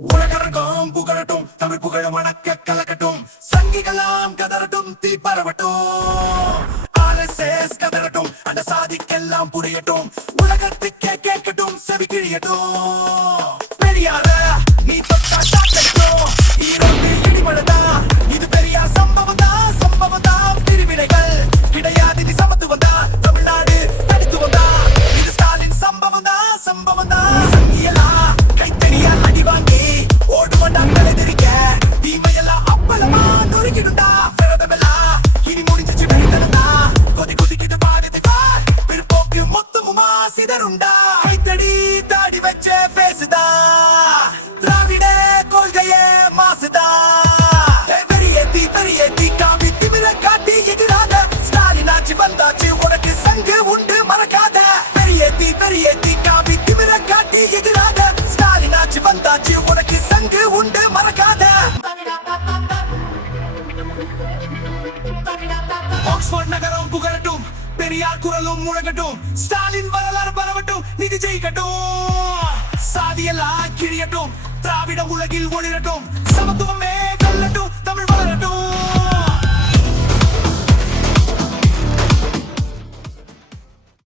உலகரங்கம் புகழட்டும், தமிழ் புகழ வணக்க கலக்கட்டும், சங்கிகளாம் கதறட்டும், தீ பரவட்டும், RSS கதறட்டும், அந்த சாதிக்கெல்லாம் புரியட்டும், உலகத்துக்கே கேட்கட்டும், செவி கிழியட்டும். பெரியார நீ தொட்டா சாத்தட்டும், ஈரோடு இடிமழதா, இது பெரியார் சம்பவம் தான், சம்பவம் தான், பிரிவினைகள் கிடையாது, இது சமத்துவம் தான், தமிழ்நாடு தனித்துவம் தான், இது ஸ்டாலின் சம்பவம் தான், சம்பவம் தான். சங்கியலா கைத்தறியா அடி வாங்கி ஓடுவண்டா தலைதறிக்க, தீமையெல்லாம் அப்பளமா நொறுக்கிடுண்டா, விரதமெல்லாம் இனி முடிஞ்சிச்சு வெளித்தனந்தா, கொதிக்குது பாதித்து பார், பிற்போக்கு மொத்தமுமா சிதறுண்டா, கைத்தடி தாடி வச்ச பேசுதா, திராவிட கொள்கையே மாசுதா, பெரியேத்தி காமி திமிர காட்டி எதிராத, ஸ்டாலின் ஆட்சி வந்தாச்சு உனக்கு சங்கு உண்டு மறக்காத, பெரியேத்தி காமி திமிர காட்டி எதிராத, ஸ்டாலின் ஆட்சி வந்தாச்சு உனக்கு சங்கு உண்டு மறக்காத. ஆக்ஸ்போர்ட் நகரம் புகழட்டும், பெரியார் குரலும் முழங்கட்டும், ஸ்டாலின் வரலாறு பரவட்டும், நிதி ஜெயிக்கட்டும், சாதியெல்லாம் கிழியட்டும், திராவிட உலகில் ஒளிரட்டும், சமத்துவம்